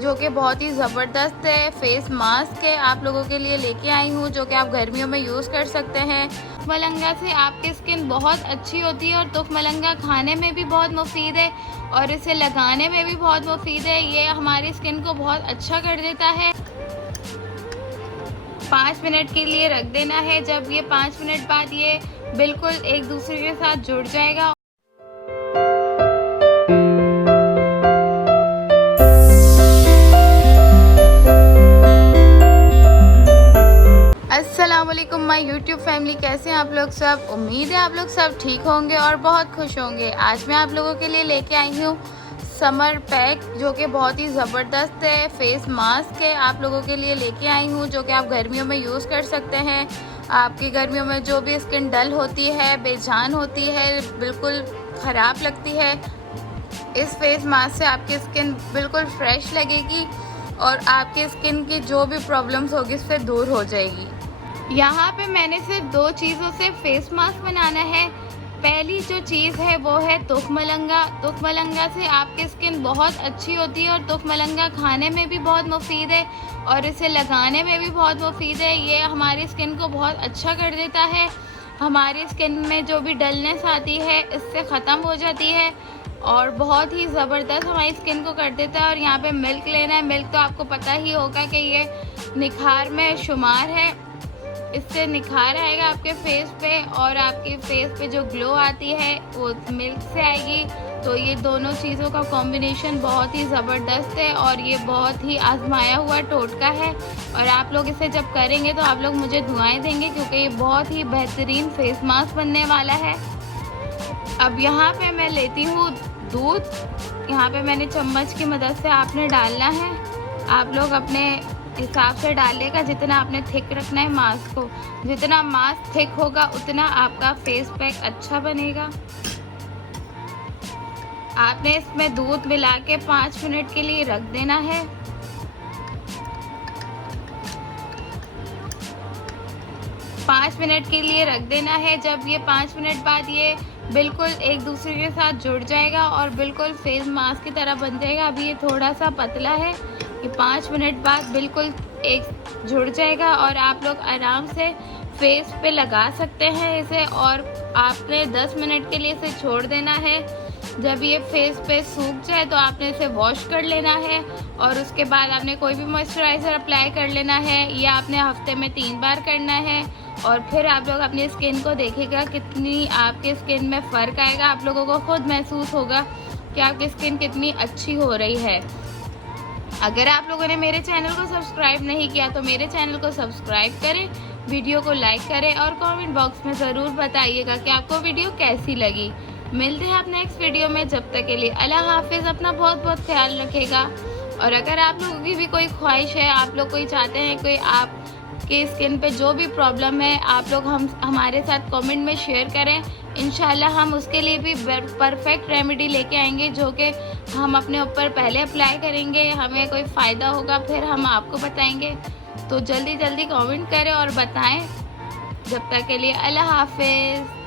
जो कि बहुत ही ज़बरदस्त है फेस मास्क है, आप लोगों के लिए लेके आई हूँ, जो कि आप गर्मियों में यूज़ कर सकते हैं। तुखमलंगा से आपकी स्किन बहुत अच्छी होती है और तुखमलंगा खाने में भी बहुत मुफीद है और इसे लगाने में भी बहुत मुफीद है। ये हमारी स्किन को बहुत अच्छा कर देता है। 5 मिनट के लिए रख देना है। जब ये 5 मिनट बाद ये बिल्कुल एक दूसरे के साथ जुड़ जाएगा। अस्सलामुअलैकुम माय यूट्यूब फैमिली, कैसे हैं आप लोग सब। उम्मीद है आप लोग सब ठीक होंगे और बहुत खुश होंगे। आज मैं आप लोगों के लिए लेके आई हूँ समर पैक, जो कि बहुत ही ज़बरदस्त है फेस मास्क है, आप लोगों के लिए लेके आई हूँ, जो कि आप गर्मियों में यूज़ कर सकते हैं। आपकी गर्मियों में जो भी स्किन डल होती है, बेजान होती है, बिल्कुल ख़राब लगती है, इस फेस मास्क से आपकी स्किन बिल्कुल फ्रेश लगेगी और आपकी स्किन की जो भी प्रॉब्लम्स होगी उससे दूर हो जाएगी। यहाँ पे मैंने सिर्फ 2 चीज़ों से फेस मास्क बनाना है। पहली जो चीज़ है वो है तुखमलंगा। तुखमलंगा से आपकी स्किन बहुत अच्छी होती है और तुखमलंगा खाने में भी बहुत मुफीद है और इसे लगाने में भी बहुत मुफीद है। ये हमारी स्किन को बहुत अच्छा कर देता है। हमारी स्किन में जो भी डलनेस आती है इससे ख़त्म हो जाती है और बहुत ही ज़बरदस्त हमारी स्किन को कर देता है। और यहाँ पे मिल्क लेना है। मिल्क तो आपको पता ही होगा कि ये निखार में शुमार है। इससे निखार आएगा आपके फेस पे और आपके फेस पे जो ग्लो आती है वो मिल्क से आएगी। तो ये दोनों चीज़ों का कॉम्बिनेशन बहुत ही ज़बरदस्त है और ये बहुत ही आजमाया हुआ टोटका है। और आप लोग इसे जब करेंगे तो आप लोग मुझे दुआएं देंगे, क्योंकि ये बहुत ही बेहतरीन फेस मास्क बनने वाला है। अब यहाँ पे मैं लेती हूँ दूध। यहाँ पे मैंने चम्मच की मदद से आपने डालना है। आप लोग अपने हिसाब से डालिएगा, जितना आपने थिक रखना है मास्क को। जितना मास्क थिक होगा उतना आपका फेस पैक अच्छा बनेगा। आपने इसमें दूध मिला के 5 मिनट के लिए रख देना है। 5 मिनट के लिए रख देना है। जब ये 5 मिनट बाद ये बिल्कुल एक दूसरे के साथ जुड़ जाएगा और बिल्कुल फेस मास्क की तरह बन जाएगा। अभी ये थोड़ा सा पतला है, ये 5 मिनट बाद बिल्कुल एक जुड़ जाएगा और आप लोग आराम से फेस पे लगा सकते हैं इसे। और आपने 10 मिनट के लिए इसे छोड़ देना है। जब ये फेस पे सूख जाए तो आपने इसे वॉश कर लेना है और उसके बाद आपने कोई भी मॉइस्चराइज़र अप्लाई कर लेना है। ये आपने हफ्ते में 3 बार करना है और फिर आप लोग अपनी स्किन को देखेगा कितनी आपके स्किन में फ़र्क आएगा। आप लोगों को खुद महसूस होगा कि आपकी स्किन कितनी अच्छी हो रही है। अगर आप लोगों ने मेरे चैनल को सब्सक्राइब नहीं किया तो मेरे चैनल को सब्सक्राइब करें, वीडियो को लाइक करें और कमेंट बॉक्स में ज़रूर बताइएगा कि आपको वीडियो कैसी लगी। मिलते हैं आप नेक्स्ट वीडियो में। जब तक के लिए अल्लाह हाफिज़। अपना बहुत बहुत ख्याल रखेगा। और अगर आप लोगों की भी कोई ख्वाहिश है, आप लोग कोई चाहते हैं कोई आपके स्किन पे जो भी प्रॉब्लम है, आप लोग हमारे साथ कमेंट में शेयर करें। इंशाल्लाह हम उसके लिए भी परफेक्ट रेमेडी लेके आएंगे, जो कि हम अपने ऊपर पहले अप्लाई करेंगे, हमें कोई फ़ायदा होगा फिर हम आपको बताएंगे। तो जल्दी जल्दी कमेंट करें और बताएं। जब तक के लिए अल्लाह हाफिज़।